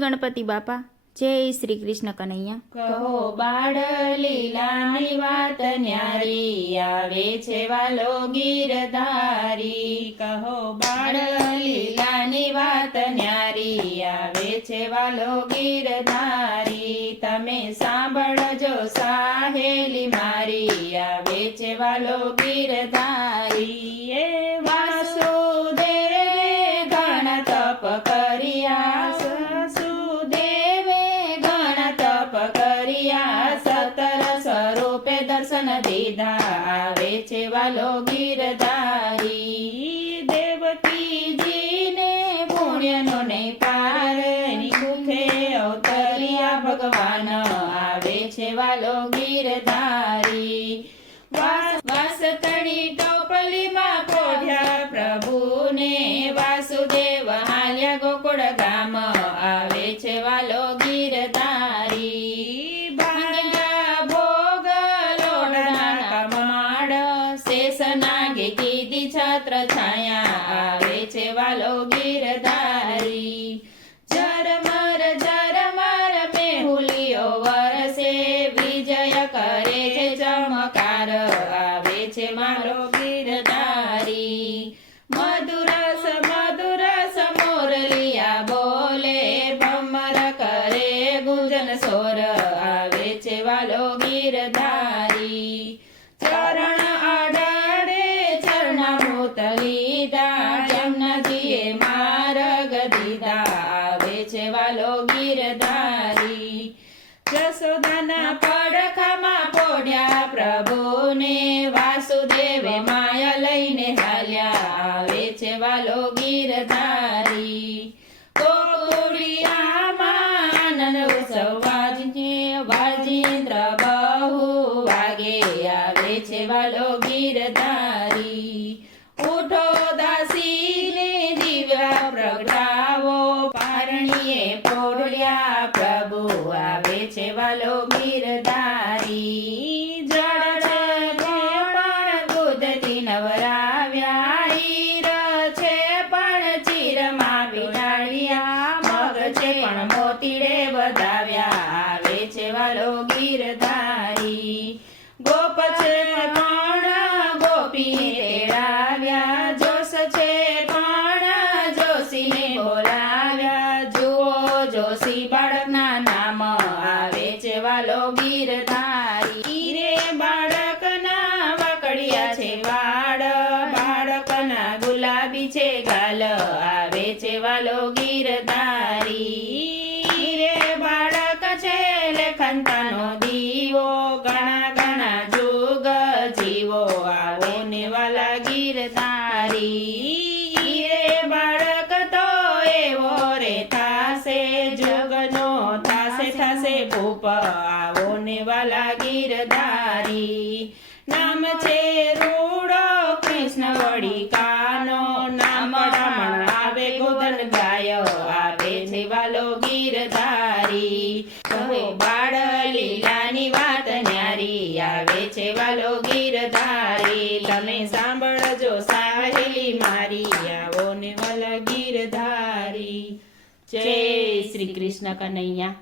ગણપતિ બાપા, જય શ્રી કૃષ્ણ કનૈયા। કહો બાળ લીલાની વાત ન્યારી, આવે છે વાલો ગીરધારી। કહો બાળ લીલાની વાત ન્યારી, આવે છે વાલો ગીરધારી। તમે સાંભળજો સાહેલી મારી, આવે છે વાલો ગીરધારી। એ વાસુદેવે ઘણા તપ કર્યા, સતર સ્વરૂપે દર્શન દીધા, આવે છે વાલો ગીરધારી। દેવકીજીને પુણ્યનો નહીં પાર, એની મુખે અવતર્યા ભગવાન, આવે છે વાલો ગીરધારી। વાસતણી ટોપલીમાં પોઢ્યા પ્રભુને, વાસુદેવ હાલ્યા ગોકુળ ગામ, આવે છે વાલો ગીરધારી। કીધી છત્ર છાયા, આવે છે વાલો ગીરધારી। ઝરમર મેહુલીઓ વરસે, વિજય કરે છે ચમકાર, આવે છે મારો ગીરધારી। મધુરસ મોરલિયા બોલે, ભમર કરે ગુંજન સોર, આવે છે વાલો ગીરધારી। ચરણ જમનાજીએ માર્ગ દીધા, આવે છે વાલો ગીરધારી। જશોદાના પડખામાં પોઢ્યા પ્રભુને, વાસુદેવે માયા લઈને હાલ્યા, આવે છે વાલો ગીરધારી। ગોકુળિયામાં આનંદ ઉત્સવ વાજિંદ્ર બહુ વાગે, આવે છે વાલો ગીરધારી। ઉઠો દાસીને દિવ્યા પ્રગટાવો, પારણીએ પોઢ્યા પ્રભુ, આવે છે વાલો ગીરધારી। જળ છે પણ દૂધથી નવરાવ્યા, હીર છે પણ ચીરમાં પીડાવ્યા, મગ છે પણ મોતીડે વધાવ્યા, આવે છે વાલો ગીરધારી। ગોપ છે પણ ગોપીને તેડાવ્યા, જોશ છે પણ જોશીને બોલાવ્યા, જુઓ જોશી બાળકના નામ, આવે છે વાલો ગીરધારી। રે બાળકના વાકડિયા છે વાળ, બાળકના ગુલાબી છે ગાલ, આવે છે વાલો ગીરધારી। રે બાળક છે લેખનતાનો દીવો, ઘણા જુગ જીવો, આવો ને વાલા ગીરધારી। રે બાળક તો એવો રે થાશે, જગનો થાશે ભૂપ, આવો ને વાલા ગીરધારી। નામ છે રૂડો કૃષ્ણ વળી કાનો, નામ આવે ગોધન ગાય, આવે છે વાલો ગીરધારી। કહો બાળ લીલાની વાત ન્યારી, આવે છે વાલો ગીરધારી। તમે સાંભળજો સાહેલી મારી, આવો ને વાલા ગીરધારી। જય શ્રી કૃષ્ણ કનૈયા।